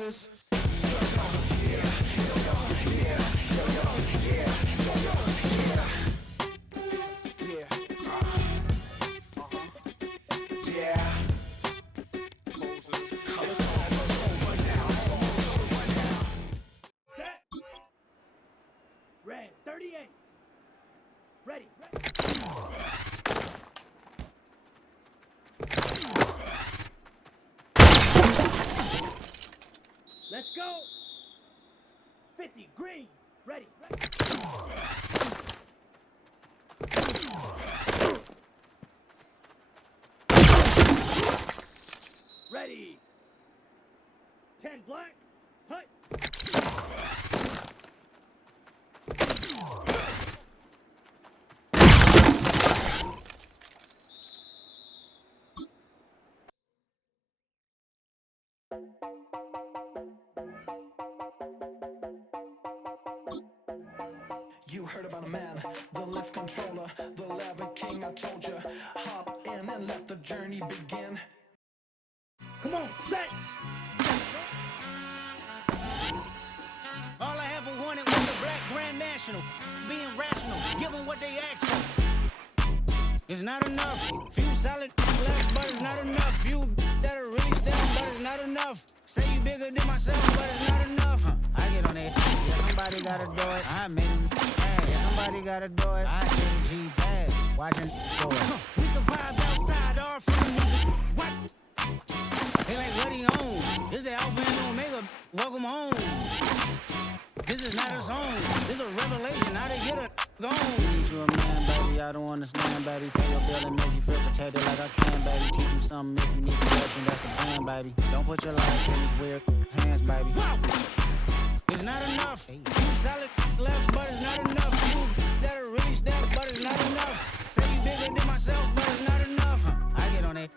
Moses. Red 38. Ready. Let's go. 50 green. Ready. Ready. 10 black. Hut. You heard about a man, the lift controller, the lever king, I told you. Hop in and let the journey begin. Come on, set. All I ever wanted was a black Grand National. Being rational, give them what they ask for. It's not enough. Few solid left, but it's not enough. Few that are really stand, but it's not enough. Say you bigger than myself, but it's not enough. I get on it. Yeah, somebody gotta do it. I made him mad. Yeah, somebody gotta do it. I did a G-pad. Watching do it. We survived outside, all from the music. What? They like, what he on? This the Alpha and Omega. Welcome home. This is not a song. This is a revelation. How they get it gone. Need you a man, baby. I don't understand, baby. Pay your bill and make you feel protected like I can, baby. Teach you something if you need direction. That's the plan, baby. Don't put your life in these weird hands, baby. Wow. It's not enough. You solid left, but it's not enough. You that are really step, but it's not enough. Say you bigger than myself, but it's not enough. I get on it.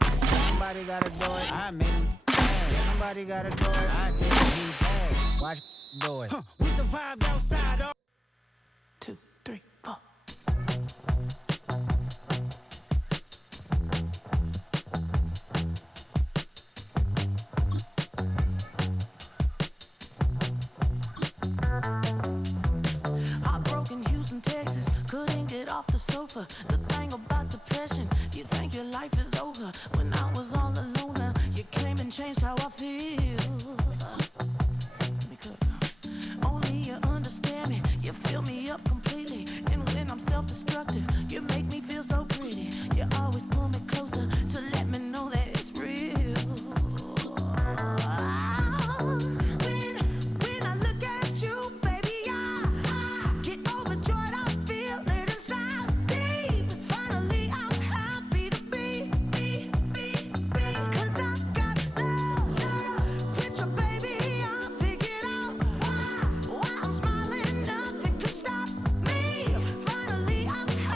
Somebody gotta do it. I made him mad. Yeah, somebody gotta do it. I take a G-pad. Watch do it. We survived outside. 2, 3, 4. Heartbroken Houston, Texas, couldn't get off the sofa. The thing about depression, you think your life is over. When I was all alone, now you came and changed how I feel. Let me cook now. Only you understand me, you fill me up completely. And when I'm self-destructive, you make me feel so pretty. You always pull me closer to let me know that it's real. When I look at you, baby, I get overjoyed. I feel it inside deep. Finally, I'm happy to be. 'Cause I got love with you, baby. I figured out why I'm smiling. Nothing can stop me. Finally, I'm happy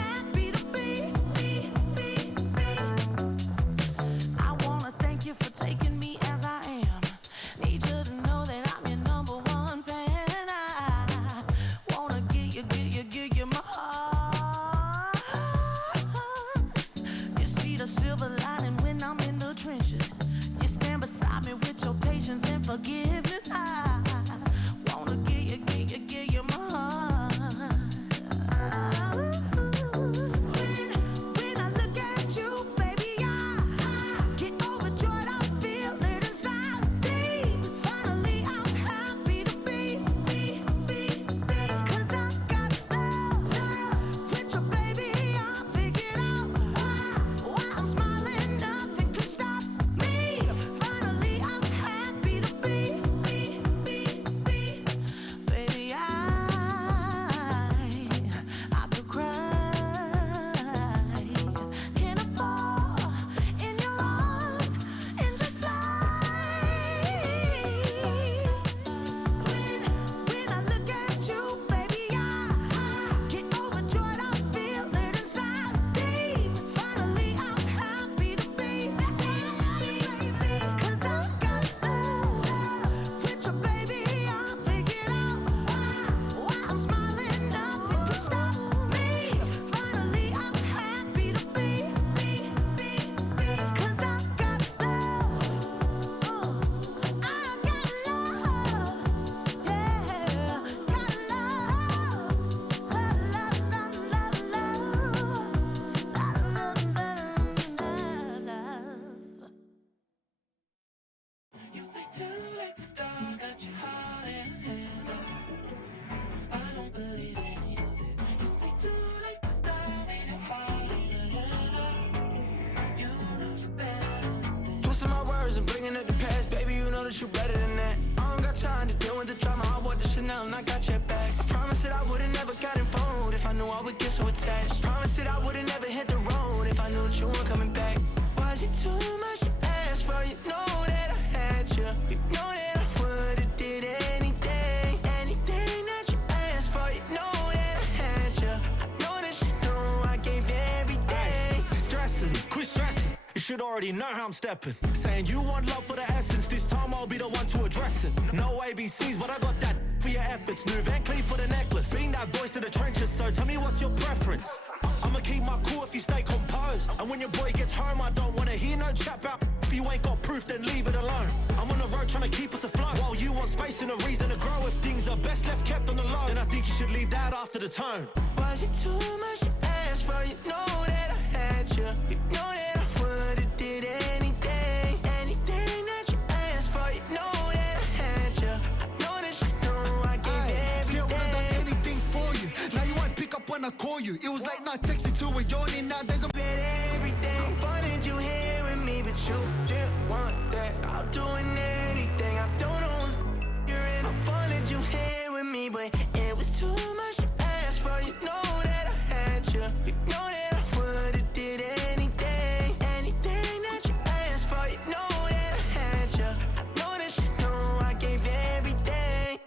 that you better than that. I don't got time to deal with the drama. I want the Chanel and I got your back. I promise that I would've never gotten phoned if I knew I would get so attached. I promise that I would've never hit the road if I knew that you weren't coming back. Was it too much to ask for? You know that I had you. You know that I would've did anything, anything that you asked for. You know that I had you. I know that you know I gave everything. Ay, stressing, quit stressing. You should already know how I'm stepping. Saying you want love for the essence. This time I'll be the one to address it. No ABCs, but I got that for your efforts. New Van Cleef for the necklace. Being that voice in the trenches, so tell me what's your preference. I'ma keep my cool if you stay composed. And when your boy gets home, I don't wanna hear no chat about. If you ain't got proof, then leave it alone. I'm on the road trying to keep us afloat. While you want space and a reason to grow. If things are best left kept on the low, then I think you should leave that after the tone. Was it too much to ask for? You know that I had you. You know that I would've did anything, anything that you asked for. You know that I had you. I know that you know I gave everything. See, I would've done anything for you. Now you won't pick up when I call you. It was late night texting to a yawning. Nowadays I'm did everything. Wanted you here with me, but you didn't want that. I'm doing anything. I don't know what's you're in. I wanted you here with me, but it was too much to ask for. You know that I had you. You know that I would've did anything, anything that you asked for. You know that I had you. I know that you know I gave everything.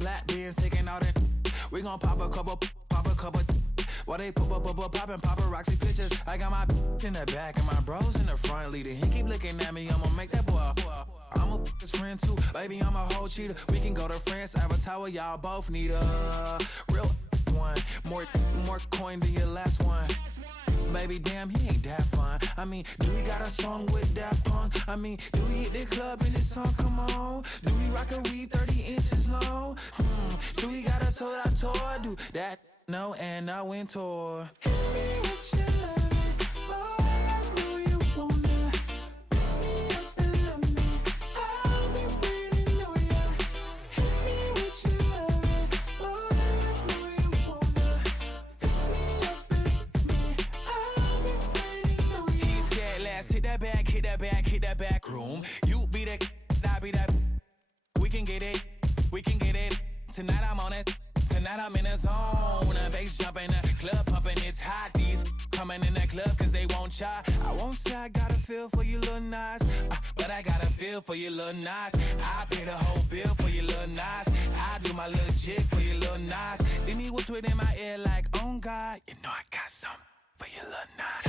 Black beans taking out it. We gon' pop a couple. While they poppin' paparazzi pictures. I got my in the back and my bros in the front leading. He keep looking at me, I'ma make that boy. I'm a his friend too, baby, I'm a whole cheater. We can go to France, Avatar, y'all both need a real one. More coin than your last one. Baby, damn, he ain't that fun. I mean, do we got a song with Daft Punk? I mean, do we hit the club in this song? Come on. Do we rock a weave 30 inches long? Do we got a sold out tour? Do that? No, and I went tour. Hit that back room. You be the, I be that. We can get it. Tonight I'm on it. Tonight I'm in a zone. A bass jumping, a club pumping, it's hot. These coming in that club cause they won't try. I won't say I got a feel for you little nice, but I got a feel for you little nice. I pay the whole bill for you little nice. I do my little jig for you little nice. Then he whisper in my ear like, oh God, you know I got something for you little nice.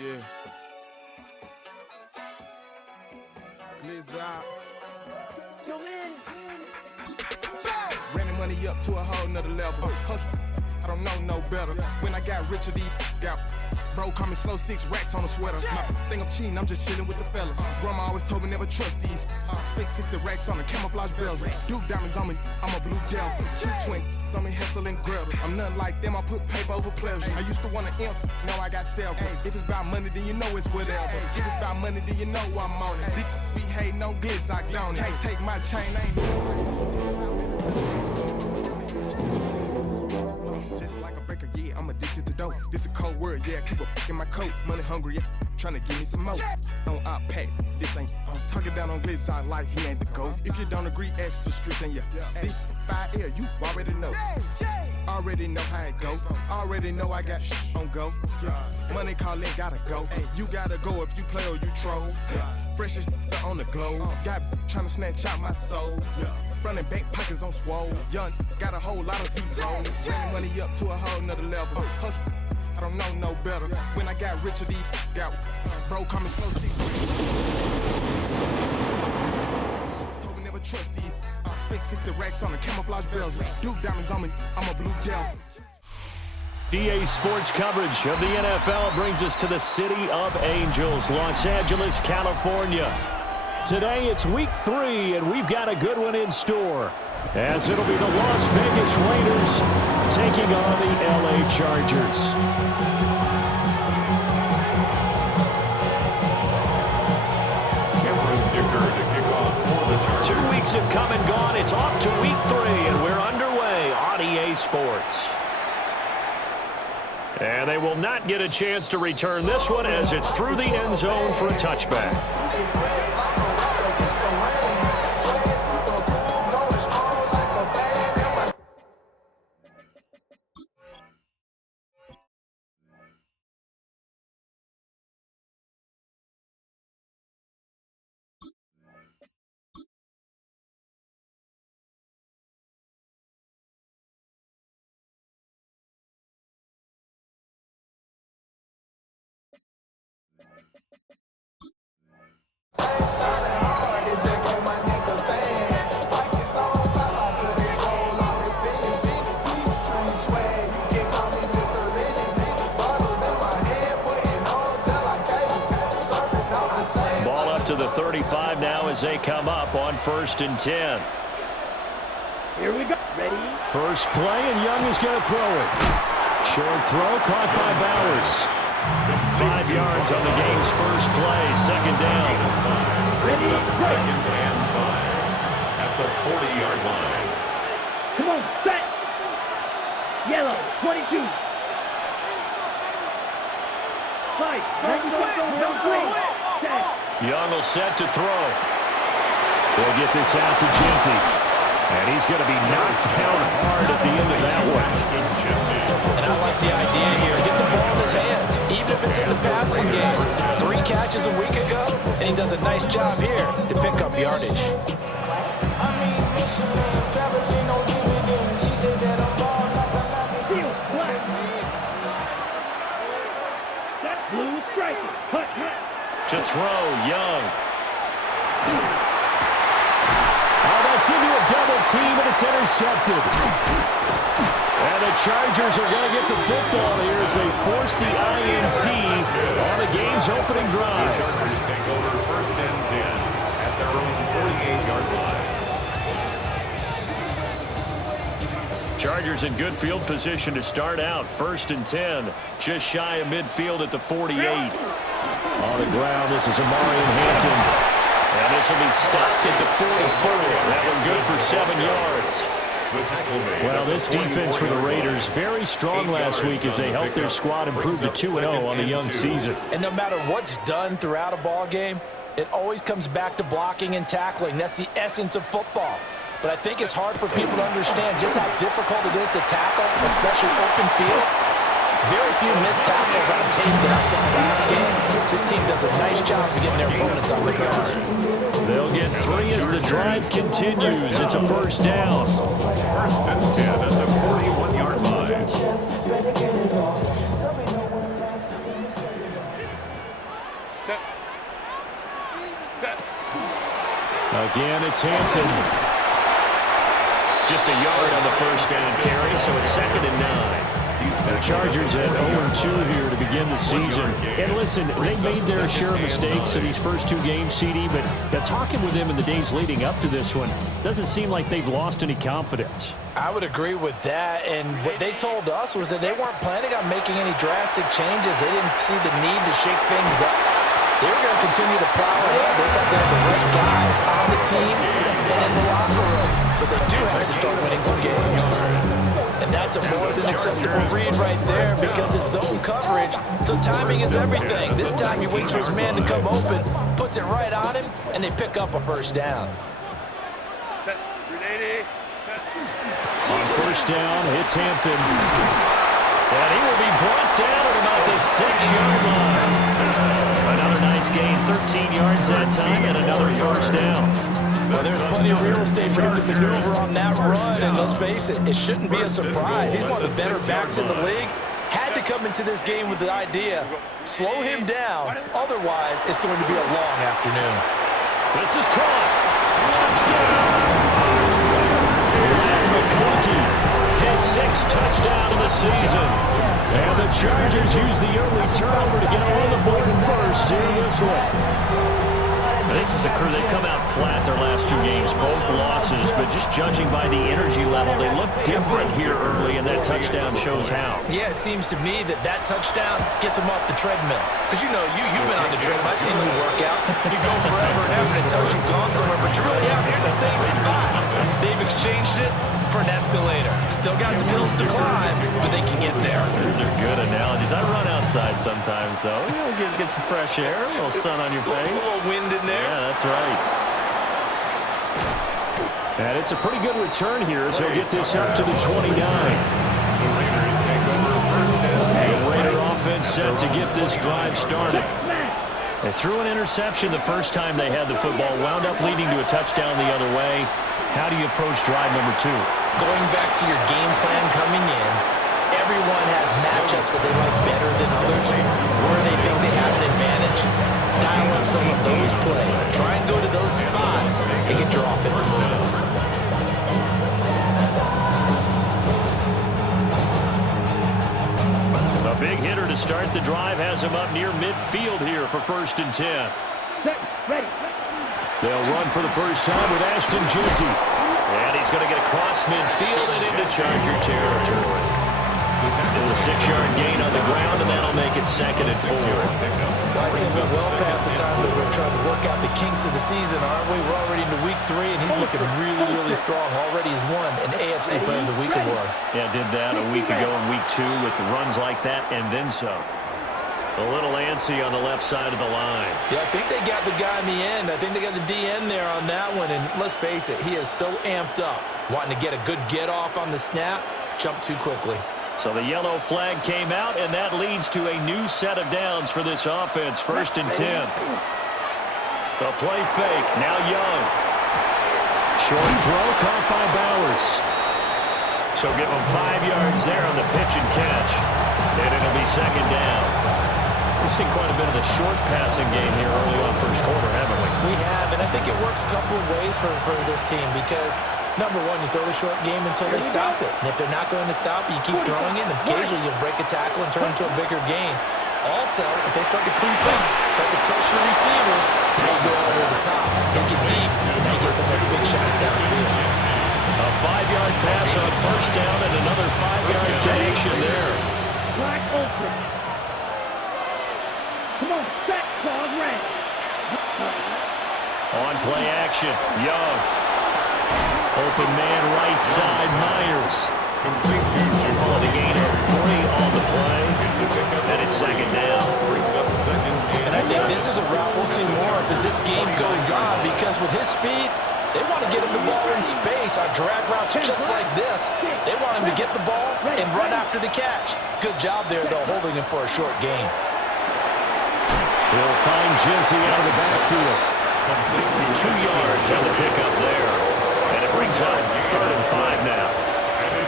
Yeah. Blizzard. Running money up to a whole nother level. Hustle, I don't know no better. When I got richer, these got bro, call me slow, 6 racks on a sweater. My think I'm cheating, I'm just chilling with the fellas. Grandma always told me never trust these. Spent 60 racks on the camouflage bells. Duke diamonds on me, I'm a blue devil. 2 twin on me, Hessel and Gretel. I'm nothing like them, I put paper over pleasure. I used to want to imp, now I got self. If it's about money, then you know it's whatever. If it's about money, then you know I'm on it. These be hating on glitz, I don't. Can't take my chain, ain't just like a breaker, yeah, I'm addicted to dope. This a cold word, yeah, keep a in my coat. Money hungry, yeah, trying to give me some more. On op pack, this ain't, I'm talking down on glitz, I like he ain't the GOAT. If you don't agree, ask the streets and yeah, this fire air, you already know. Already know how it go. Already know I got on go. Yeah. Money calling, gotta go. You gotta go if you play or you troll. Freshest on the globe. Got trying to snatch out my soul. Running back pockets on swole. Young, got a whole lot of zeros. Running money up to a whole nother level. Hustle, I don't know no better. When I got richer, these got bro coming slow 6 told me never trust these. Spent 60 racks on the camouflage bells. Duke diamonds on me, I'm a blue devil. DA Sports coverage of the NFL brings us to the City of Angels, Los Angeles, California. Today it's week 3, and we've got a good one in store, as it'll be the Las Vegas Raiders taking on the LA Chargers. Cameron Dicker to kick off for the Chargers. 2 weeks have come and gone. It's off to week 3, and we're underway on EA Sports. And they will not get a chance to return this one, as it's through the end zone for a touchback. To the 35 now as they come up on 1st and 10. Here we go. Ready? First play, and Young is going to throw it. Short throw caught by Bowers. 5 yards on the game's first play. 2nd down. Ready? Second and 5 at the 40-yard line. Come on, set. Yellow, 22. 5, 93, 10. Young will set to throw. They'll get this out to Genty. And he's going to be knocked down hard at the end of that one. And I like the idea here. Get the ball in his hands, even if it's in the passing game. 3 catches a week ago, and he does a nice job here to pick up yardage. Blue striker. Hut. To throw, Young. Oh, that's into a double team, and it's intercepted. And the Chargers are going to get the football here as they force the INT on the game's opening drive. The Chargers take over 1st and 10 at their own 48-yard line. Chargers in good field position to start out. 1st and 10, just shy of midfield at the 48. On the ground, this is Amarian Hampton. And this will be stopped at the 44. That one good for 7 yards. Well, this defense for the Raiders, very strong last week as they helped their squad improve to 2-0 on the young season. And no matter what's done throughout a ball game, it always comes back to blocking and tackling. That's the essence of football. But I think it's hard for people to understand just how difficult it is to tackle, especially open field. Very few missed tackles on tape that I saw last game. This team does a nice job of getting their opponents on the ground. They'll get 3 as the drive continues. It's a 1st down. 1st and 10 at the 41-yard line. Again, it's Hampton. Just a yard on the first down carry, so it's 2nd and 9. The Chargers at 0-2 here to begin the season. And listen, they made their share of mistakes in these first 2 games, CD, but talking with them in the days leading up to this one, doesn't seem like they've lost any confidence. I would agree with that, and what they told us was that they weren't planning on making any drastic changes. They didn't see the need to shake things up. They were going to continue to plow ahead. They thought they had the right guys on the team and in the locker room, but they do have to start winning some games. And that's a more than acceptable read right there because it's zone coverage, so timing is everything. This time he waits for his man to come open, puts it right on him, and they pick up a first down. On first down, it's Hampton. And he will be brought down at about the 6-yard line. Another nice gain, 13 yards that time, and another first down. Well, there's plenty of real estate for him to maneuver on that run, and let's face it, it shouldn't be a surprise. He's one of the better backs in the league. Had to come into this game with the idea, slow him down, otherwise it's going to be a long afternoon. This is caught. Touchdown! McConkey, his 6th touchdown of the season. And the Chargers use the early turnover to get on the board first in this one. This is a crew that come out flat their last 2 games, both losses, but just judging by the energy level, they look different here early, and that touchdown shows how. Yeah, it seems to me that touchdown gets them off the treadmill. Because you know, you've been on the treadmill. I've seen you work out. You go forever and ever until you've gone somewhere, but you're really out here in the same spot. They've exchanged it for an escalator. Still got some hills to climb, but they can get there. These are good analogies. I run outside sometimes, though. You'll get some fresh air, a little sun on your face. A little wind in there. Yeah, that's right. And it's a pretty good return here as he'll get this up to the 29. The Raider offense set to get this drive started. They threw an interception the first time they had the football, wound up leading to a touchdown the other way. How do you approach drive number 2? Going back to your game plan coming in, everyone has matchups that they like better than others, where they think they have an advantage. Dial up some of those plays. Try and go to those spots and get your offense moving. A big hitter to start the drive has him up near midfield here for 1st and 10. Ready. They'll run for the first time with Ashton Jeanty. And he's going to get across midfield and into Charger territory. It's a 6-yard gain on the ground, and that'll make it 2nd and 4. Well, I'd say we're well past the time that we're trying to work out the kinks of the season, aren't we? We're already into week 3, and he's looking really, really strong. Already has won an AFC Player of the Week award. Yeah, did that a week ago in week 2 with runs like that and then some. A little antsy on the left side of the line. Yeah, I think they got the guy in the end. I think they got the DN there on that one, and let's face it, he is so amped up, wanting to get a good get-off on the snap, jump too quickly. So the yellow flag came out, and that leads to a new set of downs for this offense. 1st and 10. The play fake. Now Young. Short throw caught by Bowers. So give them 5 yards there on the pitch and catch. And it'll be 2nd down. We've seen quite a bit of the short passing game here early on first quarter, haven't we? We have, and I think it works a couple of ways for this team because, number one, you throw the short game until they stop it. And if they're not going to stop it, you keep throwing it, and occasionally you'll break a tackle and turn into a bigger gain. Also, if they start to creep up, start to pressure receivers, now you go over the top, take it deep, and now you get some of those big shots downfield. A 5-yard pass on first down and another 5-yard connection there. Black open. Come on, set, dog, red. On play action, Young. Open man right side, Myers. On the gain of 3 on the play. And it's 2nd down. And I think this is a route we'll see more of as this game goes on because with his speed, they want to get him the ball in space on drag routes just like this. They want him to get the ball and run after the catch. Good job there, though, holding him for a short gain. He'll find Jeanty out of the backfield. 2 yards on the pickup there. And it brings up 3rd and 5 now.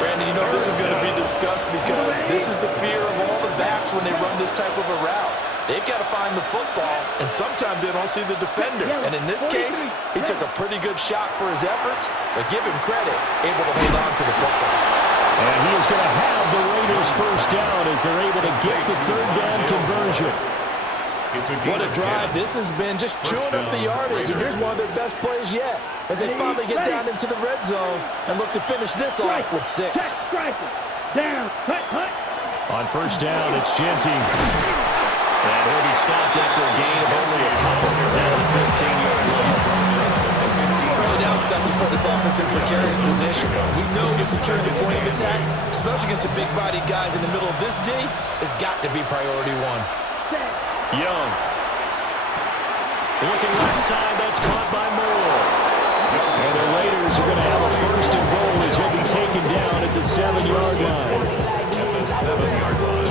Brandon, you know this is going to be discussed because this is the fear of all the backs when they run this type of a route. they've got to find the football, and sometimes they don't see the defender. And in this case, he took a pretty good shot for his efforts, but give him credit, able to hold on to the football. And he is going to have the Raiders first down as they're able to get the third down conversion. What a drive this has been, just chewing up the yardage. And here's one of their best plays yet as they finally get down into the red zone and look to finish this off with 6. Down, hut. On first down, it's Genty. And he'll be stopped after a gain of only a couple down the 15-yard line. Early down stuff to put this offense in precarious position. We know this securing the point of attack, especially against the big-bodied guys in the middle of this D, has got to be priority 1. Young. Looking left side, that's caught by Moore. And the Raiders are going to have a first and goal as he'll be taken down at the 7-yard line. At the 7-yard line.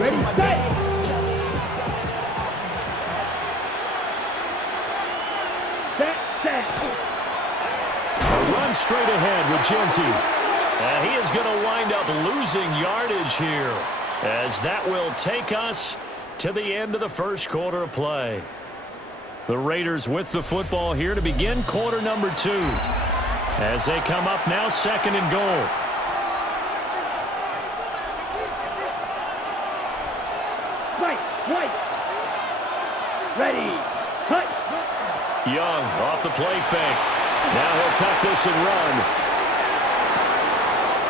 Ready, set. Set. A run straight ahead with Genty. And he is going to wind up losing yardage here, as that will take us to the end of the first quarter of play. The Raiders with the football here to begin quarter number 2. As they come up now, second and goal. Right. Ready, hut. Young off the play fake. Now he'll tuck this and run.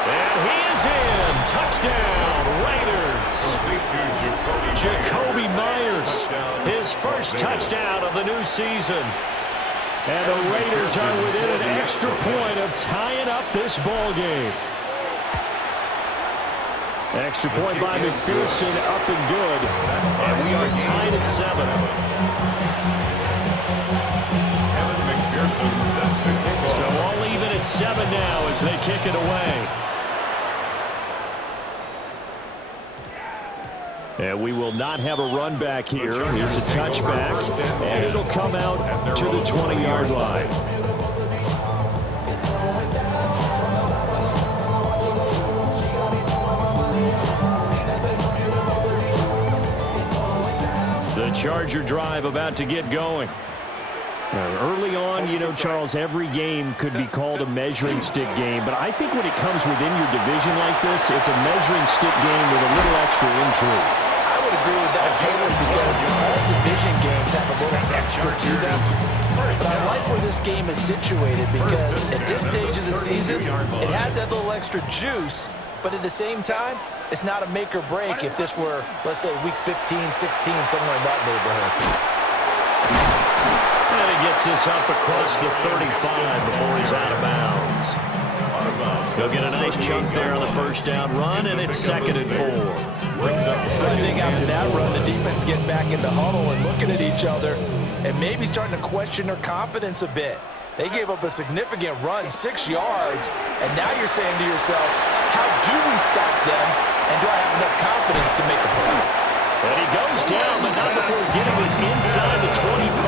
And he is in. Touchdown, Raiders. Jakobi Meyers, his first touchdown of the new season. And the Raiders are within an extra point of tying up this ball game. Extra point by McPherson, up and good. And we are tied at 7. Evan McPherson set to kick off. So all even at 7 now as they kick it away. And we will not have a run back here. It's a touchback, and it'll come out to the 20-yard line. The Charger drive about to get going. Early on, you know, Charles, every game could be called a measuring stick game, but I think when it comes within your division like this, it's a measuring stick game with a little extra intrigue. I would agree with that totally, because all division games have a little extra to them. But I like where this game is situated, because at this stage of the season, it has that little extra juice, but at the same time, it's not a make or break if this were, let's say, week 15, 16, somewhere in that neighborhood. And he gets this up across the 35 before he's out of bounds. He'll get a nice chunk there on the first down run, and it's second and 4. I think after that run, the defense getting back in the huddle and looking at each other and maybe starting to question their confidence a bit. They gave up a significant run, 6 yards, and now you're saying to yourself, how do we stop them, and do I have enough confidence to make a play? And he goes down, but not before getting us inside the 25.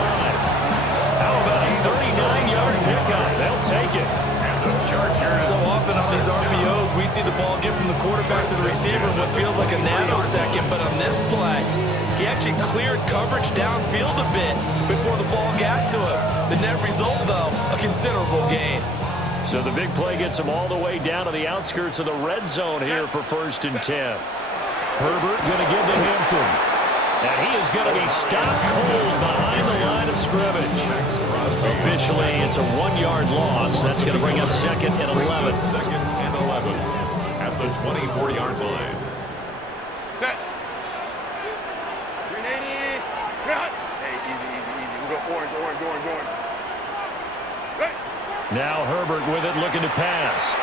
How about a 39-yard pickup? They'll take it. So often on these RPOs, we see the ball get from the quarterback to the receiver in what feels like a nanosecond, but on this play, he actually cleared coverage downfield a bit before the ball got to him. The net result, though, a considerable gain. So the big play gets him all the way down to the outskirts of the red zone here for first and 10. Herbert going to give to Hampton. And he is going to be stopped cold behind the line of scrimmage. Officially, it's a 1-yard loss. That's going to bring up second and 11. Second and 11 at the 24-yard line. Set. 380. Hey, easy. We go orange. Right. Now Herbert with it, looking to pass.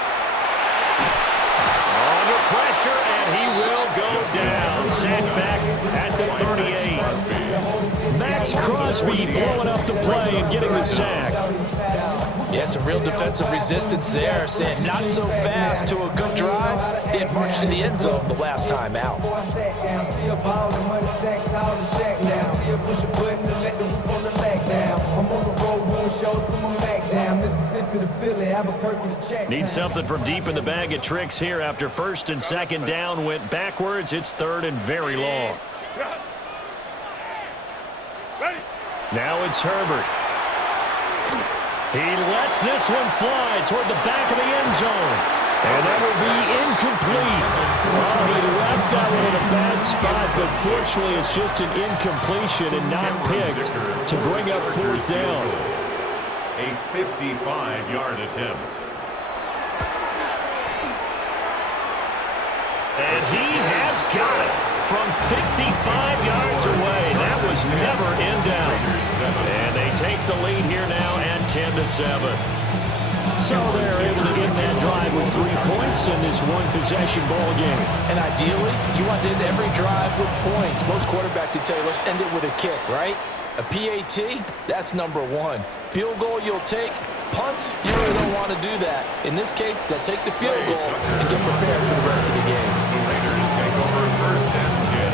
Under pressure, and he will go down. Sacked back at the 38. Max Crosby blowing up the play and getting the sack. Yeah, some real defensive resistance there, saying not so fast to a good drive. They had marched to the end zone the last time out. Need something from deep in the bag of tricks here after first and second down went backwards. It's third and very long. Now it's Herbert. He lets this one fly toward the back of the end zone. And that will be incomplete. Well, he left that one in a bad spot, but fortunately it's just an incompletion and not picked to bring up fourth down. A 55-yard attempt. And he has got it from 55 yards away. That was never in doubt. And they take the lead here now at 10-7. So they're able to end that drive with 3 points in this one-possession ball game. And ideally, you want to end every drive with points. Most quarterbacks would tell you, let's end it with a kick, right? A PAT, that's number one. Field goal you'll take. Punts, you really don't want to do that. In this case, they'll take the field goal and get prepared for the rest of the game. The Raiders take over first and 10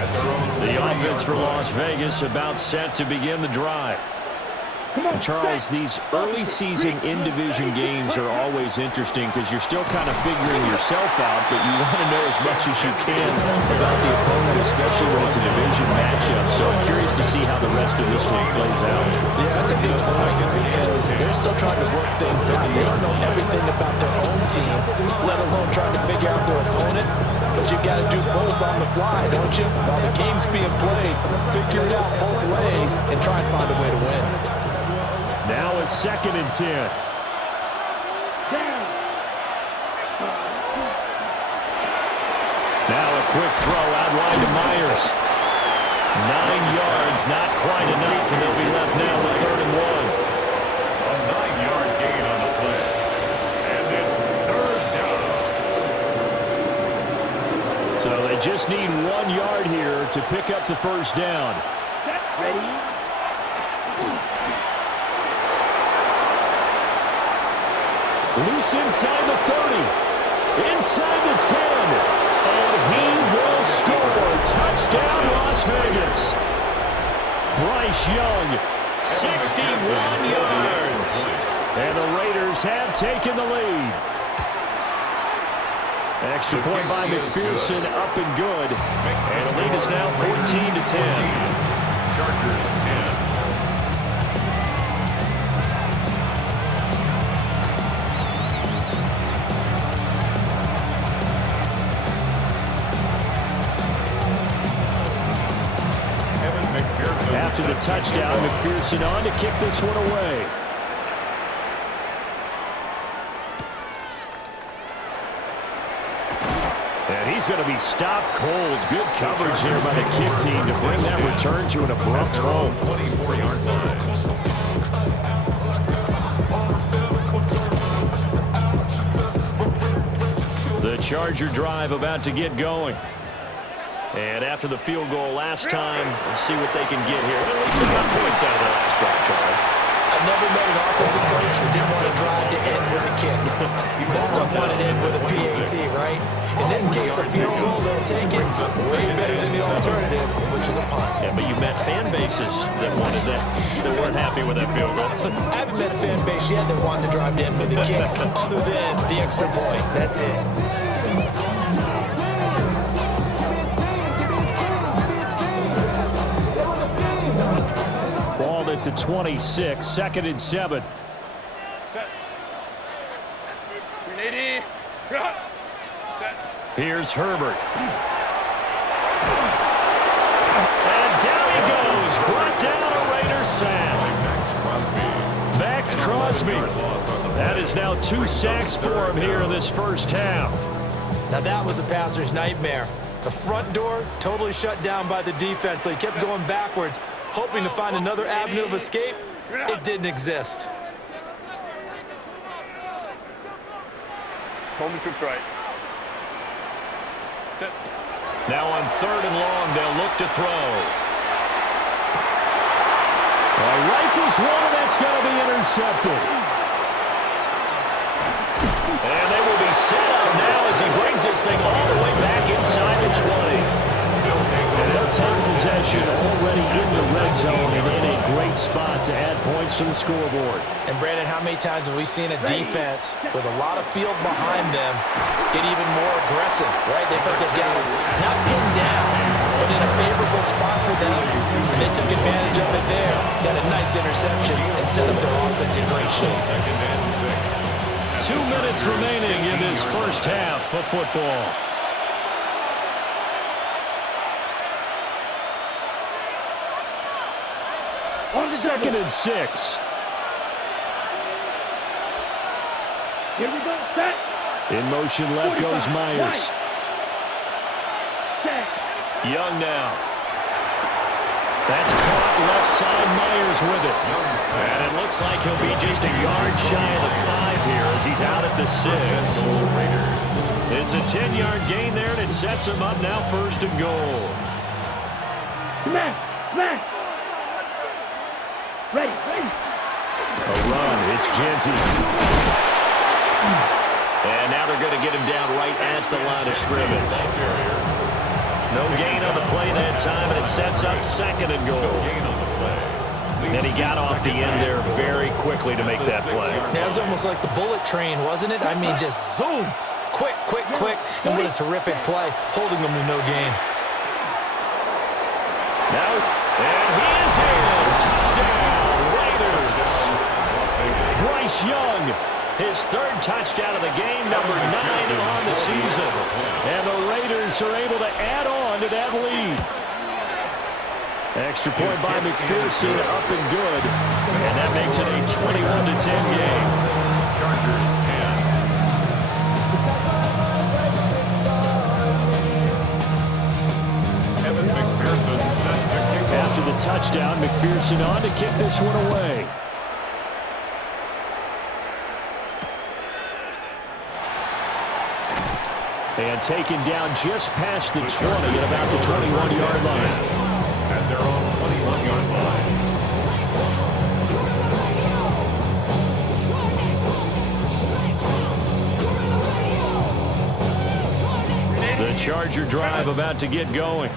at their own. The offense for Las Vegas about set to begin the drive. And Charles, these early season in-division games are always interesting because you're still kind of figuring yourself out, but you want to know as much as you can about the opponent, especially when it's a division matchup. So I'm curious to see how the rest of this one plays out. Yeah, that's a good point because they're still trying to work things out. They don't know everything about their own team, let alone trying to figure out their opponent. But you got to do both on the fly, don't you? While the game's being played, figure it out both ways and try and find a way to win. Now a 2nd and 10. Now a quick throw out wide to Myers. 9 yards, not quite enough, and they'll be left now with 3rd and 1. A 9-yard gain on the play. And it's 3rd down. So they just need 1 yard here to pick up the first down. Ready? Loose inside the 30, inside the 10, and he will score. Touchdown, Las Vegas. Bryce Young, 61 yards. And the Raiders have taken the lead. Extra point by McPherson, up and good. And the lead is now 14-10. Chargers 10. After the touchdown, McPherson on to kick this one away. And he's going to be stopped cold. Good coverage here by the kick team to bring that return to an abrupt halt. 24-yard line. The Charger drive about to get going. And after the field goal last time, we'll see what they can get here. At least they got points out of the last drive, Charles. I've never met an offensive coach that didn't want to drive to end with a kick. Most of them want to end with a PAT, right? In this case, a field goal, they'll take it way better than the alternative, which is a punt. Yeah, but you met fan bases that wanted that weren't happy with that field goal. I haven't met a fan base yet that wants to drive to end with a kick other than the extra point. That's it. Ball at the 26, 2nd and 7. Set. 380. Set. Here's Herbert. And down he goes. Brought down a Raiders sack. Max Crosby. That is now 2 sacks for him here in this first half. Now that was a passer's nightmare. The front door totally shut down by the defense, so he kept going backwards, hoping to find another avenue of escape. It didn't exist. Home troops right. Set. Now on 3rd and long, they'll look to throw. Rifles one, and that's going to be intercepted. And they will be set up now as he brings this thing all the way back inside the 20. And they'll take possession already in the red zone and in a great spot to add points to the scoreboard. And Brandon, how many times have we seen a defense with a lot of field behind them get even more aggressive, right? They feel like they've got not pinned down, but in a favorable spot for them, and they took advantage of it there. Got a nice interception and set up their offense in great shape. 2nd and 6. 2 minutes remaining in this first half of football. Second and 6. Here we go. Set. In motion left goes Myers. Set. Young now. That's caught left side. Myers with it. And it looks like he'll be just a yard shy of the 5 here as he's out at the 6. It's a 10-yard gain there, and it sets him up now 1st and goal. Smash. Smash. Ready. A run. It's Jeanty. And now they're going to get him down right at the line of scrimmage. No gain on the play that time, and it sets up 2nd and goal. And he got off the end there very quickly to make that play. That was almost like the bullet train, wasn't it? I mean, just zoom. Quick, and what a terrific play, holding them to no gain. Now, and he is in. Touchdown, Raiders. Bryce Young, his 3rd touchdown of the game, number 9 on the season. And the Raiders are able to add on to that lead. Extra point by McPherson, up and good. And that makes it a 21-10 game. Chargers 10. Evan McPherson set to kick off. After the touchdown, McPherson on to kick this one away. And taken down just past the 20 at about the 21-yard line. At their own 21-yard line. The Charger drive about to get going.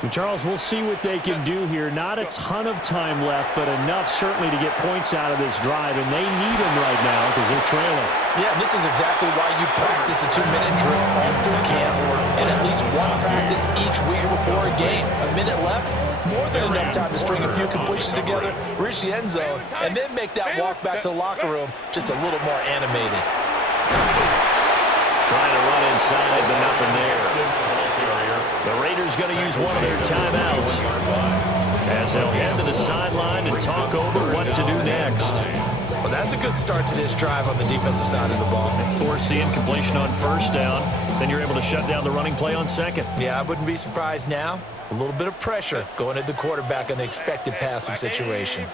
And Charles, we'll see what they can do here. Not a ton of time left, but enough certainly to get points out of this drive, and they need them right now because they're trailing. Yeah, this is exactly why you practice a 2-minute drill all through camp, and at least one practice each week before a game. A minute left, more than enough time to string a few completions together, reach the end zone, and then make that walk back to the locker room just a little more animated. Trying to run inside, but nothing there. The Raiders going to use one of their timeouts as they'll head to the sideline and talk over what to do next. Well, that's a good start to this drive on the defensive side of the ball. Force the incompletion on 1st down, then you're able to shut down the running play on 2nd. Yeah, I wouldn't be surprised now. A little bit of pressure going at the quarterback in the expected passing situation.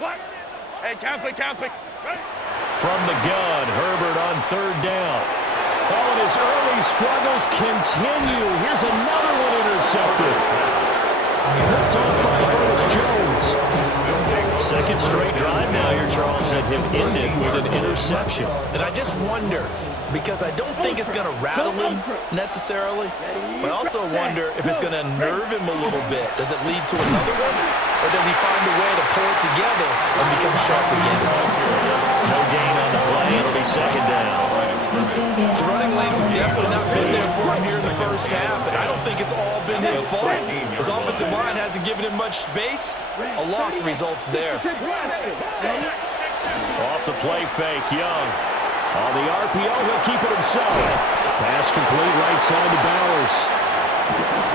Hey, conflict. From the gun, Herbert on 3rd down. Oh, and his early struggles continue. Here's another one intercepted. Picked off by Curtis Jones. 2nd straight drive now here, Charles, that have ended with an interception. And I just wonder, because I don't think it's going to rattle him necessarily, but I also wonder if it's going to nerve him a little bit. Does it lead to another one? Or does he find a way to pull it together and become sharp again? No gain on the play. It'll be 2nd down. The running lanes have definitely not been there for him here in the first half, and I don't think it's all been his fault. His offensive line hasn't given him much space. A loss results there. Off the play fake, Young. On the RPO, he'll keep it himself. Pass complete right side to Bowers.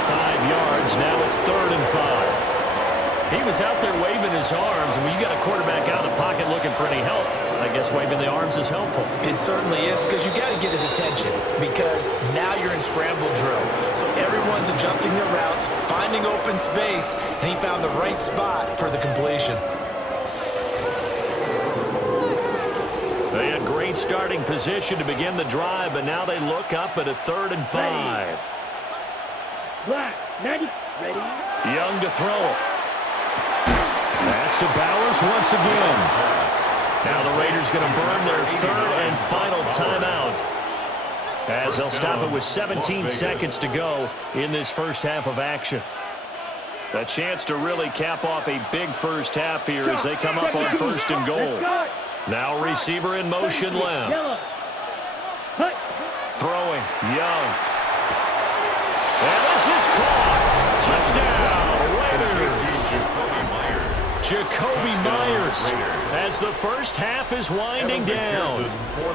5 yards, now it's 3rd and 5. He was out there waving his arms, and when you got a quarterback out of the pocket looking for any help, I guess waving the arms is helpful. It certainly is, because you got to get his attention, because now you're in scramble drill. So everyone's adjusting their routes, finding open space, and he found the right spot for the completion. They had great starting position to begin the drive, but now they look up at a 3rd and 5. Black, 90, ready. Young to throw. That's to Bowers once again. Now the Raiders going to burn their 3rd and final timeout as they'll stop it with 17 seconds to go in this first half of action. A chance to really cap off a big first half here as they come up on 1st and goal. Now receiver in motion left. Throwing, Young. And this is caught. Touchdown, Raiders. Jakobi Meyers as the first half is winding down.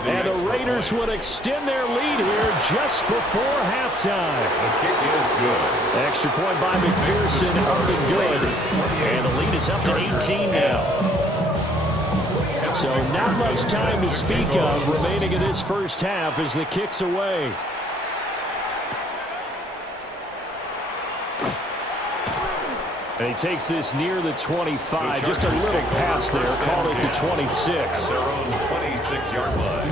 And the Raiders would extend their lead here just before halftime. The kick is good. Extra point by McPherson, up and good. And the lead is up to 18 now. So not much time to speak of remaining in this first half as the kick's away. And he takes this near the 25. Just a little pass there. Called it the 26. Their own 26-yard line.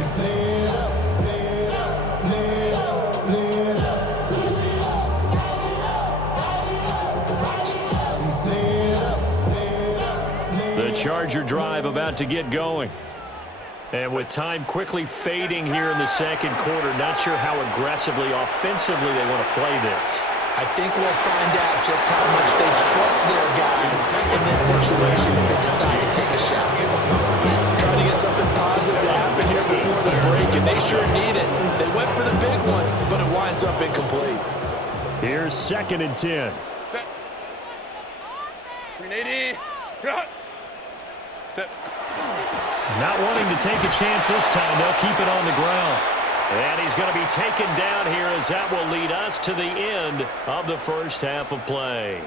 The Charger drive about to get going. And with time quickly fading here in the second quarter, not sure how aggressively, offensively they want to play this. I think we'll find out just how much they trust their guys in this situation if they decide to take a shot. Trying to get something positive to happen here before the break, and they sure need it. They went for the big one, but it winds up incomplete. Here's 2nd and 10. Set. 380. Set. Not wanting to take a chance this time. They'll keep it on the ground. And he's going to be taken down here as that will lead us to the end of the first half of play.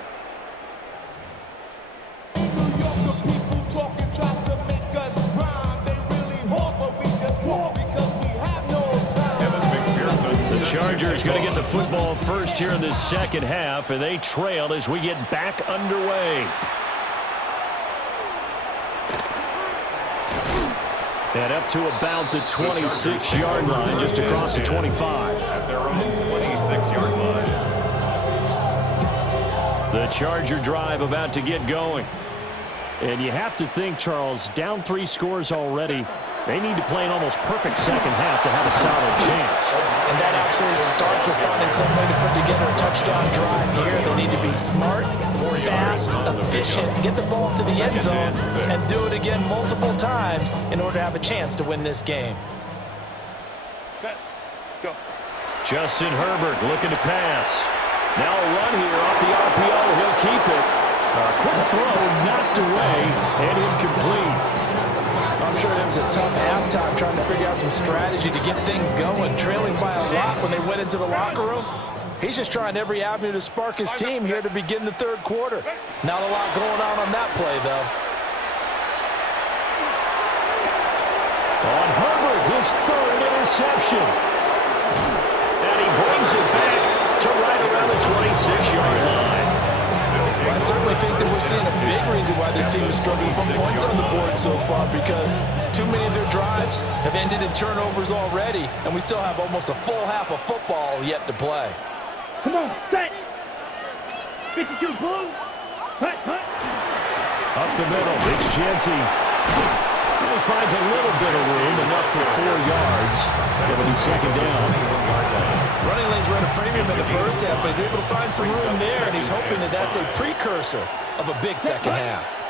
The Chargers going to get the football first here in this second half, and they trail as we get back underway. And up to about the 26-yard line, just across the 25. At their own 26-yard line. The Charger drive about to get going. And you have to think, Charles, down 3 scores already. They need to play an almost perfect second half to have a solid chance. And that absolutely starts with finding some way to put together a touchdown drive here. They need to be smart, fast, efficient, get the ball to the end zone, and do it again multiple times in order to have a chance to win this game. Set. Go. Justin Herbert looking to pass. Now a run here off the RPO. He'll keep it. A quick throw knocked away and incomplete. I'm sure there was a tough halftime trying to figure out some strategy to get things going, trailing by a lot when they went into the locker room. He's just trying every avenue to spark his team here to begin the third quarter. Not a lot going on that play, though. On Herbert, his 3rd interception. And he brings it back to right around the 26-yard line. Well, I certainly think that we're seeing a big reason why this team is struggling from points on the board so far, because too many of their drives have ended in turnovers already, and we still have almost a full half of football yet to play. Come on, set. 52 blue. Hut, hut. Up the middle, it's Genty. He finds a little bit of room, enough for 4 yards. It'll be second down. Running lanes ran a premium in the first half, but he's able to find some room there, and he's hoping that that's a precursor of a big second half.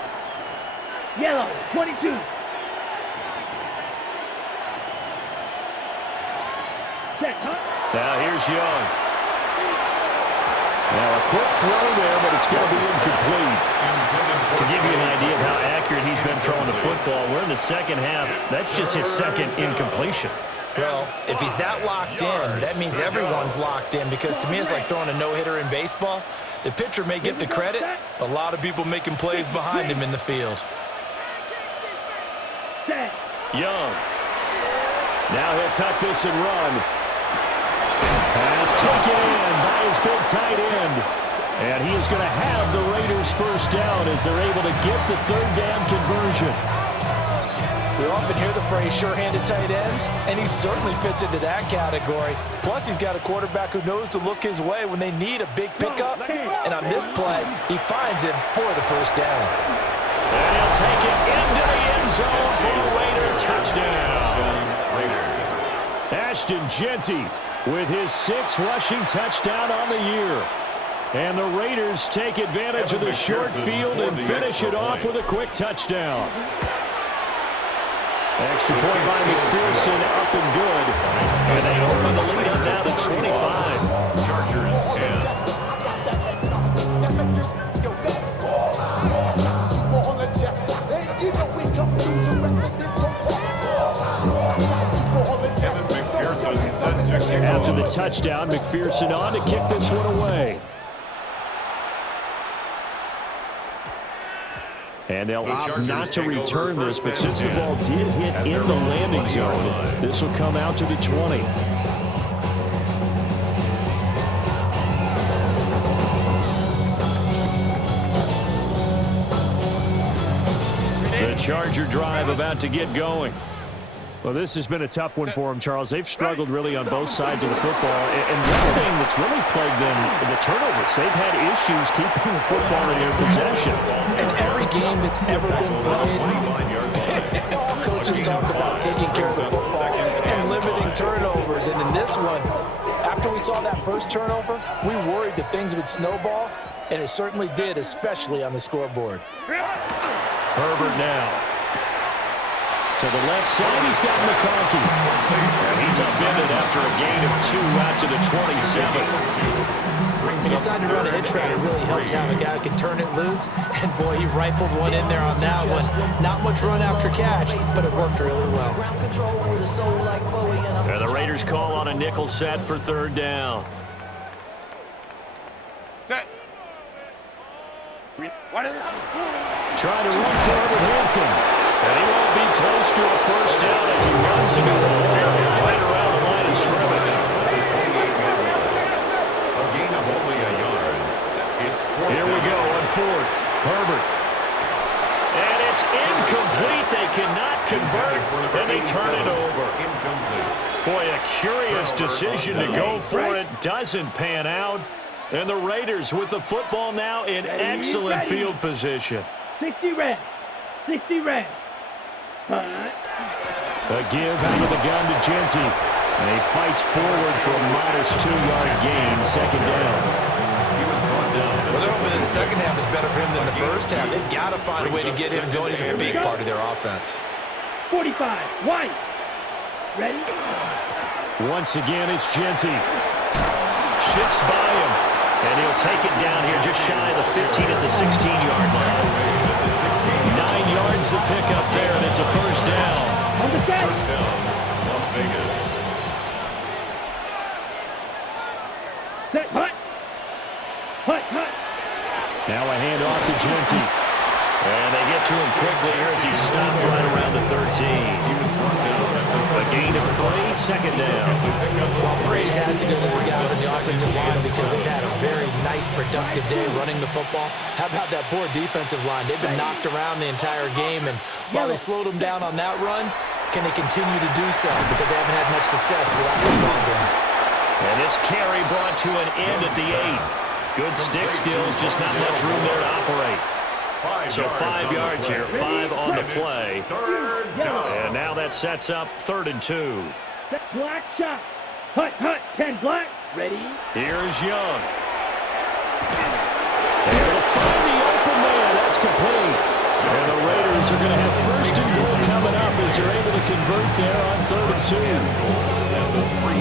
Yellow, 22. Set, huh? Now here's Young. Now a quick throw there, but it's going to be incomplete. To give you an idea of how accurate he's been throwing the football, we're in the second half. That's just his 2nd incompletion. Well, if he's that locked in, that means everyone's locked in, because to me it's like throwing a no-hitter in baseball. The pitcher may get the credit, but a lot of people making plays behind him in the field. Young. Now he'll tuck this and run. Pass taken in by his big tight end. And he is going to have the Raiders first down as they're able to get the 3rd down conversion. We often hear the phrase sure-handed tight ends, and he certainly fits into that category. Plus, he's got a quarterback who knows to look his way when they need a big pickup. And on this play, he finds him for the first down. And he'll take it into the end zone for a Raider touchdown. Ashton Genty with his 6th rushing touchdown on the year. And the Raiders take advantage of the short field and finish it off with a quick touchdown. Extra point by McPherson, up and good. And they open the lead up now to 25. Chargers 10. the touchdown. McPherson on to kick this one away. And they'll opt not to return this, but since the ball did hit in the landing zone, this will come out to the 20. The Charger drive about to get going. Well, this has been a tough one for them, Charles. They've struggled really on both sides of the football. And one thing that's really plagued them, the turnovers. They've had issues keeping the football in their possession. In every game that's ever been played, all coaches talk about taking care of the football and limiting turnovers. And in this one, after we saw that first turnover, we worried that things would snowball, and it certainly did, especially on the scoreboard. Herbert now. To the left side, he's got McConkey. He's upended after a gain of 2 out to the 27. He decided to run a hitch route. It really helped to have a guy who can turn it loose. And, boy, he rifled one in there on that one. Not much run after catch, but it worked really well. And the Raiders call on a nickel set for 3rd down. Set. Trying to run for it with Hampton. And he won't be close to a first down as he runs into a hole right around the line of scrimmage. A gain of only a yard. Here we go on 4th. Herbert. And it's incomplete. They cannot convert, and they turn it over. Boy, a curious decision to go for it. Doesn't pan out. And the Raiders with the football now in excellent field position. 60 red. 60 red. A give out of the gun to Genty. And he fights forward for a modest 2-yard gain, 2nd down. Well, they're hoping that the second half is better for him than the first half. They've got to find a way to get him going. He's a big part of their offense. 45. White. Ready? Once again, it's Genty. Shifts by him. And he'll take it down here just shy of the 15 at the 16-yard line. 9 yards to pick up there, and it's a first down. First down, Las Vegas. Set, hut. Hut, hut. Now a handoff to Genty. And they get to him quickly here as he stops right around the 13. A gain of 3, 2nd down. Well, praise has to go to the guys on the offensive line because they've had a very nice, productive day running the football. How about that poor defensive line? They've been knocked around the entire game, and while they slowed them down on that run, can they continue to do so? Because they haven't had much success throughout this ball game. And this carry brought to an end at the 8. Good stick skills, just not much room there to operate. So 5 yards here, 5 on the play. And now that sets up 3rd and 2. Black shot. Hut, hut. 10 black. Ready? Here's Young. They'll find the open man. That's complete. And the Raiders are going to have 1st and goal coming up as they're able to convert there on 3rd and 2.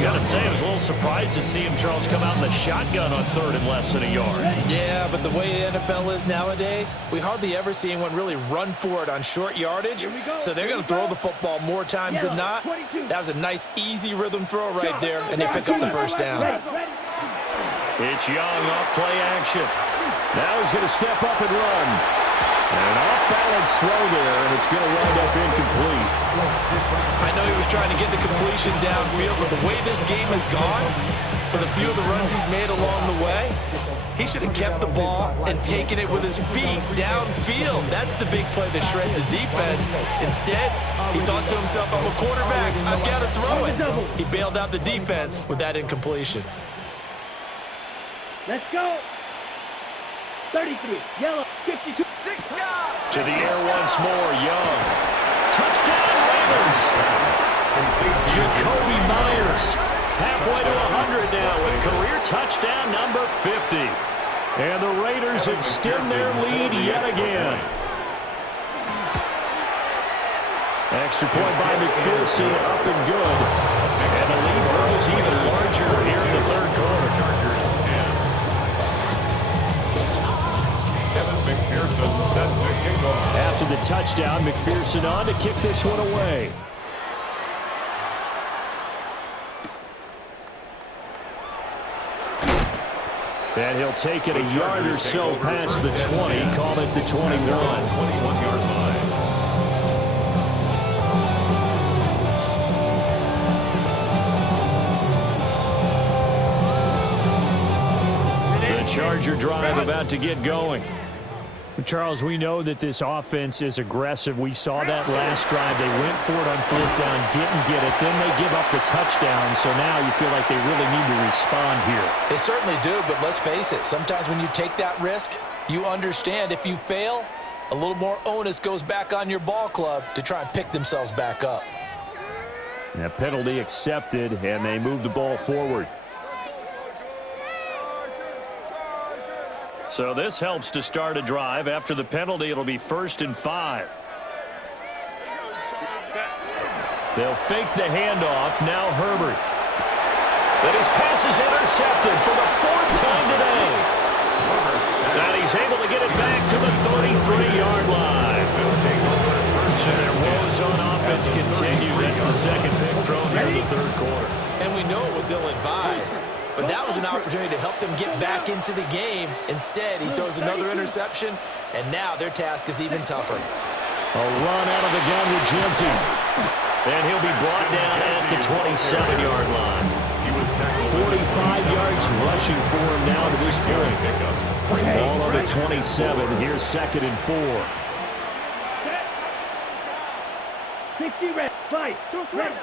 Got to say, I was a little surprised to see him, Charles, come out in the shotgun on 3rd and less than a yard. Yeah, but the way the NFL is nowadays, we hardly ever see anyone really run for it on short yardage. So they're going to throw the football more times than not. That was a nice, easy rhythm throw right there, and they pick up the first down. It's Young off play action. Now he's going to step up and run. And an off-balance throw there, and it's going to wind up incomplete. I know he was trying to get the completion downfield, but the way this game has gone, with a few of the runs he's made along the way, he should have kept the ball and taken it with his feet downfield. That's the big play that shreds the defense. Instead, he thought to himself, I'm a quarterback, I've got to throw it. He bailed out the defense with that incompletion. Let's go. 33, yellow, 52. To the air once more, Young. Touchdown, Raiders. Jacoby Myers, halfway to 100 now with career touchdown number 50. And the Raiders extend their lead yet again. Extra point by McPherson, up and good. And the lead grows even larger here in the 3rd quarter. Chargers 10. Kevin McPherson set to kick off. After the touchdown, McPherson on to kick this one away. And he'll take it a yard or so past the 20, call it the 21. 21-yard line. The Charger drive about to get going. Charles, we know that this offense is aggressive. We saw that last drive. They went for it on 4th down, didn't get it. Then they give up the touchdown, so now you feel like they really need to respond here. They certainly do, but let's face it. Sometimes when you take that risk, you understand if you fail, a little more onus goes back on your ball club to try and pick themselves back up. A penalty accepted, and they move the ball forward. So this helps to start a drive. After the penalty, it'll be 1st and 5. They'll fake the handoff. Now Herbert. But his pass is intercepted for the 4th time today. And he's able to get it back to the 33-yard line. So their woes on offense continue. That's the second pick thrown here in the 3rd quarter. And we know it was ill-advised. But that was an opportunity to help them get back into the game. Instead, he throws another interception, and now their task is even tougher. A run out of the gun with Genty. And he'll be brought down at the 27-yard line. 45 yards rushing for him now to this point. Ball on the 27. Here's 2nd and 4. 60 red, fight, red.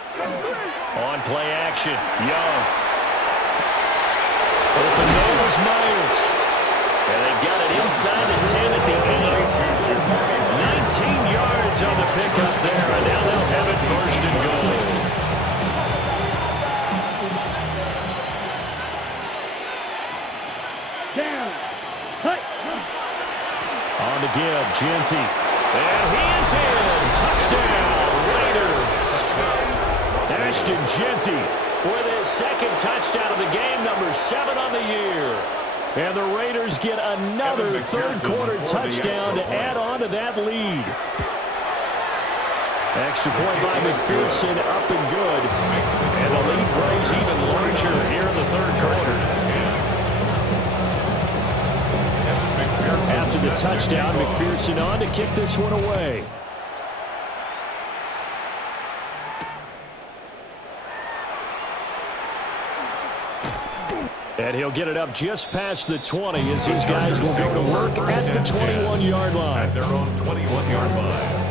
On play action, Young. Open nose Myers. And they've got it inside the 10 at the end. 19 yards on the pickup there, and now they'll have it 1st and goal. Down. Hut. On the give, Genty. And he is in. Touchdown, Raiders. Ashton Genty with his 2nd touchdown of the game, number 7 on the year. And the Raiders get another 3rd quarter touchdown to add on to that lead. Extra point by McPherson, up and good. And the lead grows even larger here in the 3rd quarter. After the touchdown, McPherson on to kick this one away. And he'll get it up just past the 20 as these guys will go to work at the 21-yard line. At their own 21-yard line.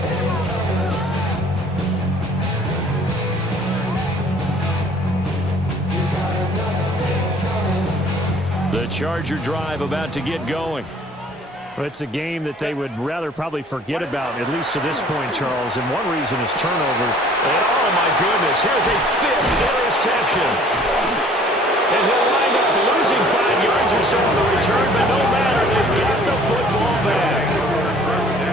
The Charger drive about to get going. Well, it's a game that they would rather probably forget about, at least to this point, Charles. And one reason is turnovers. And oh, my goodness, here's a 5th interception. And he'll wind up losing 5 yards or so on the return, but no matter, they've got the football back.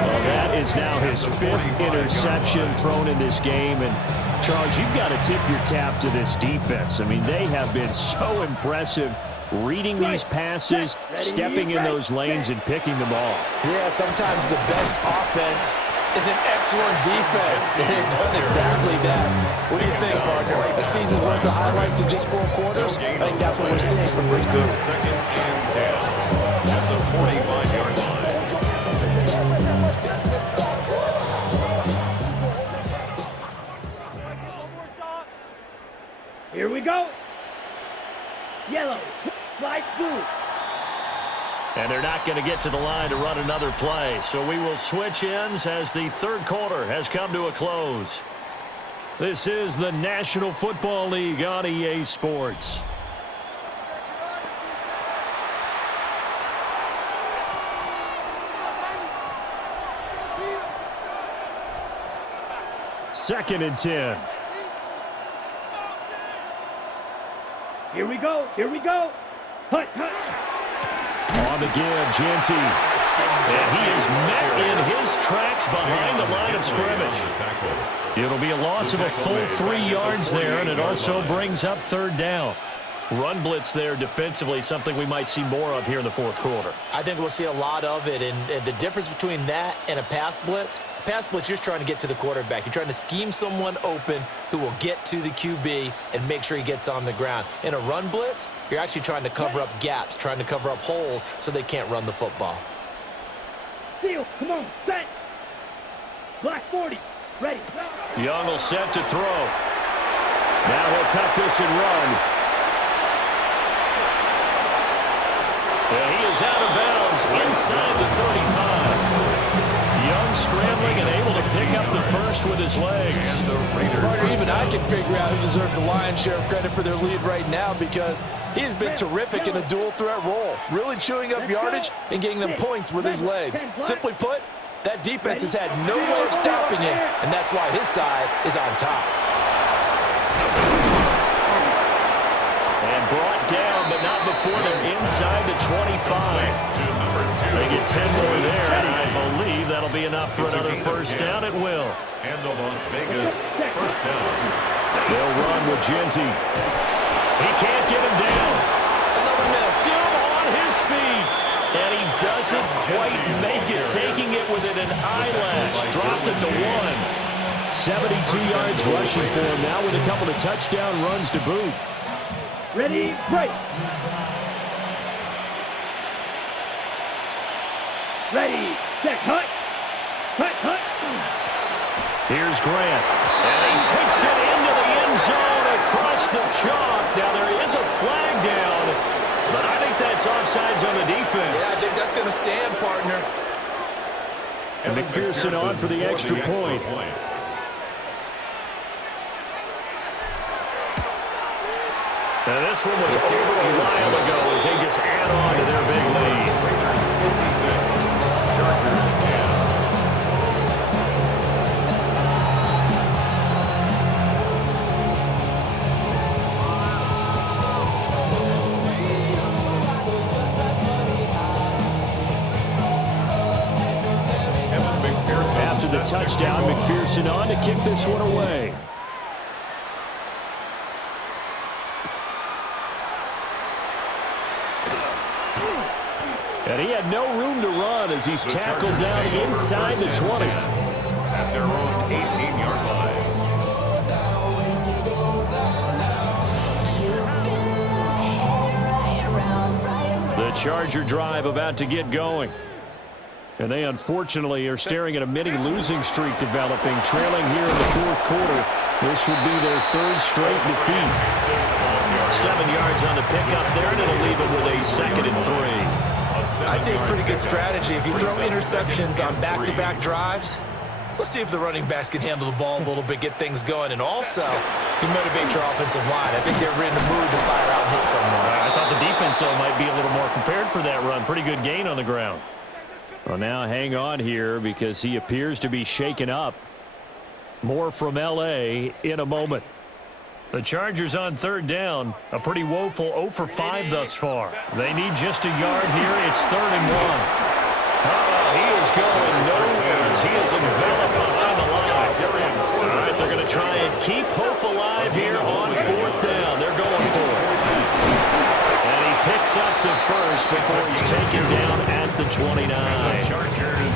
Well, that is now his 5th interception thrown in this game. And, Charles, you've got to tip your cap to this defense. I mean, they have been so impressive reading these passes, stepping in those lanes, and picking them off. Yeah, sometimes the best offense is an excellent defense, and they've done exactly that. What do you think, partner? A season's worth of highlights in just 4 quarters? I think that's what we're seeing from this group. 2nd and 10 at the 45-yard line. Here we go. Yellow, light blue. And they're not going to get to the line to run another play. So we will switch ends as the 3rd quarter has come to a close. This is the National Football League on EA Sports. Second and 10. Here we go. Here we go. Hut, hut. On the give, Genty. And he is met in his tracks behind the line of scrimmage. It'll be a loss of a full 3 yards there, and it also brings up 3rd down. Run blitz there defensively, something we might see more of here in the fourth quarter. I think we'll see a lot of it, and the difference between that and a pass blitz, you're just trying to get to the quarterback. You're trying to scheme someone open who will get to the QB and make sure he gets on the ground. In a run blitz, you're actually trying to cover up gaps, trying to cover up holes so they can't run the football. Steal, come on, set. Black 40, ready. Young will set to throw. Now he'll tuck this and run. And he is out of bounds inside the 35. Young scrambling and able to pick up the first with his legs. Or even I can figure out who deserves the lion's share of credit for their lead right now, because he has been terrific in a dual threat role, really chewing up yardage and getting them points with his legs. Simply put, that defense has had no way of stopping him, and that's why his side is on top. And brought down, but not before they're inside the 25. They get 10 more there, and I believe that'll be enough for another first down. It will. And the Las Vegas first down. They'll run with Genty. He can't get him down. Another miss. Still on his feet. And he doesn't quite make it, taking it within an eyelash. Dropped at the 1. 72 yards rushing for him now with a couple of touchdown runs to boot. Ready, break. Ready, set, cut. Cut, cut. Here's Grant. And he takes it into the end zone across the chalk. Now there is a flag down, but I think that's offsides on the defense. Yeah, I think that's going to stand, partner. And McPherson on for the extra point. And this one was over a while ago as they just add on to their big lead. Raiders 56, Chargers 10. After the touchdown, McPherson on to kick this one away. And he had no room to run as he's tackled down inside the 20. At their own 18-yard line. The Charger drive about to get going. And they unfortunately are staring at a mini losing streak developing, trailing here in the fourth quarter. This would be their third straight defeat. 7 yards on the pickup there, and it'll leave it with a 2nd and 3. I'd say it's pretty good strategy. If you throw interceptions on back-to-back drives, let's see if the running backs can handle the ball a little bit, get things going, and also you motivate your offensive line. I think they're in the mood to fire out and hit someone. I thought the defense, though, might be a little more prepared for that run. Pretty good gain on the ground. Well, now hang on here because he appears to be shaken up. More from L.A. in a moment. The Chargers on 3rd down. A pretty woeful 0 for 5 thus far. They need just a yard here. It's 3rd and 1. He is going nowhere as he is enveloped behind the line. All right, they're going to try and keep hope alive here on 4th down. They're going for it. And he picks up the first before he's taken down at the 29.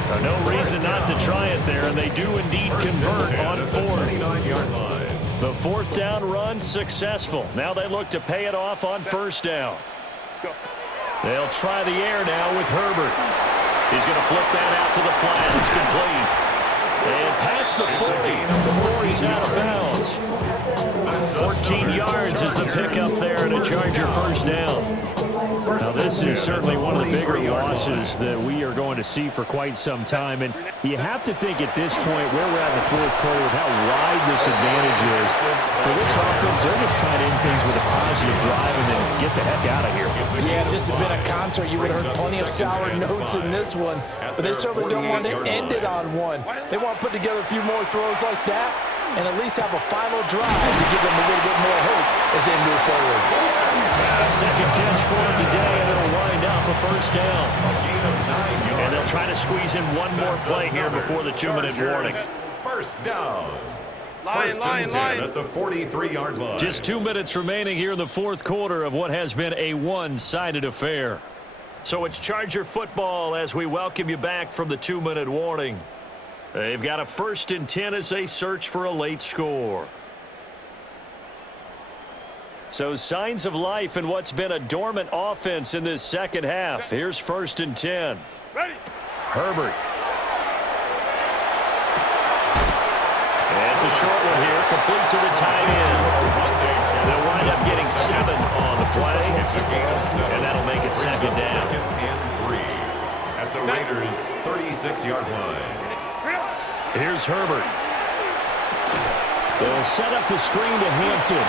So no reason not to try it there, and they do indeed convert on 4th. 29-yard line. The 4th down run successful. Now they look to pay it off on 1st down. They'll try the air now with Herbert. He's going to flip that out to the flat. It's complete. And past the 40 before he's out of bounds. 14 yards is the pickup there and a Charger 1st down. Now this is certainly one of the bigger losses that we are going to see for quite some time. And you have to think at this point where we're at in the fourth quarter with how wide this advantage is. For this offense, they're just trying to end things with a positive drive and then get the heck out of here. Yeah, if this had been a counter, you would have heard plenty of sour notes in this one. But they certainly don't want to end it on one. They want to put together a few more throws like that and at least have a final drive to give them a little bit more hope as they move forward. Second catch for him today, and it'll wind up a 1st down. And they'll try to squeeze in one more play here before the 2-minute warning. 1st down. First and 10 at the 43-yard line. Just 2 minutes remaining here in the fourth quarter of what has been a one-sided affair. So it's Charger football as we welcome you back from the 2-minute warning. They've got a 1st and 10 as they search for a late score. So signs of life in what's been a dormant offense in this second half. Here's 1st and 10. Ready. Herbert. It's a short one here, complete to the tight end. They'll wind up getting 7 on the play, and that'll make it second down. 2nd and 3 at the Raiders' 36-yard line. Here's Herbert. They'll set up the screen to Hampton,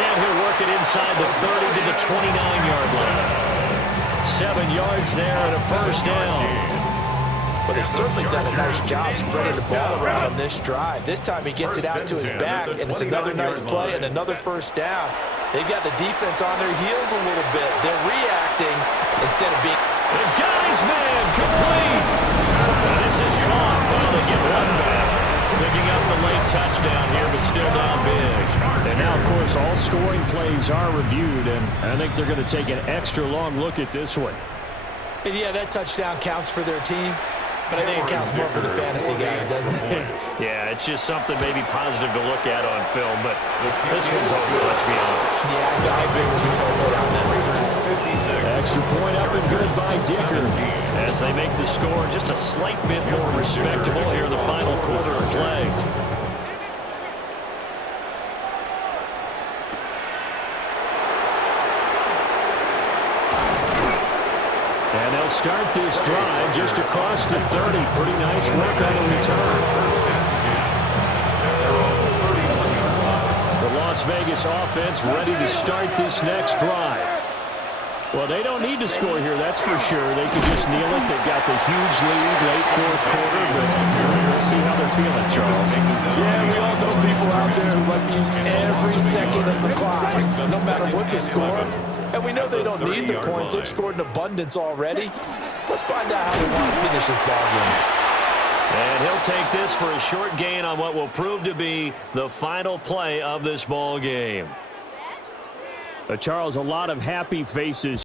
and he'll work it inside the 30 to the 29-yard line. 7 yards there and a first down. But they've certainly done a nice job spreading the ball around on this drive. This time he gets it out to his back, and it's another nice play and another first down. They've got the defense on their heels a little bit. They're reacting instead of being... The guy's man complete. And this is caught. Well, they get one back. Picking up the late touchdown here, but still down big. And now, of course, all scoring plays are reviewed, and I think they're going to take an extra long look at this one. And yeah, that touchdown counts for their team. But I think it counts more for the fantasy guys, doesn't it? Yeah, it's just something maybe positive to look at on film, but this one's over, let's be honest. Yeah, I agree with you totally on that. Extra point up and good by Dicker. As they make the score just a slight bit more respectable here in the final quarter of play. And they'll start this drive just across the 30. Pretty nice work on the return. The Las Vegas offense ready to start this next drive. Well, they don't need to score here, that's for sure. They can just kneel it. They've got the huge lead late fourth quarter, but we'll see how they're feeling, Charles. Yeah, we all know people out there who like to use every second of the clock, no matter what the score. And we know they don't need the points. They've scored in abundance already. Let's find out how they want to finish this ball game. And he'll take this for a short gain on what will prove to be the final play of this ball game. Charles, a lot of happy faces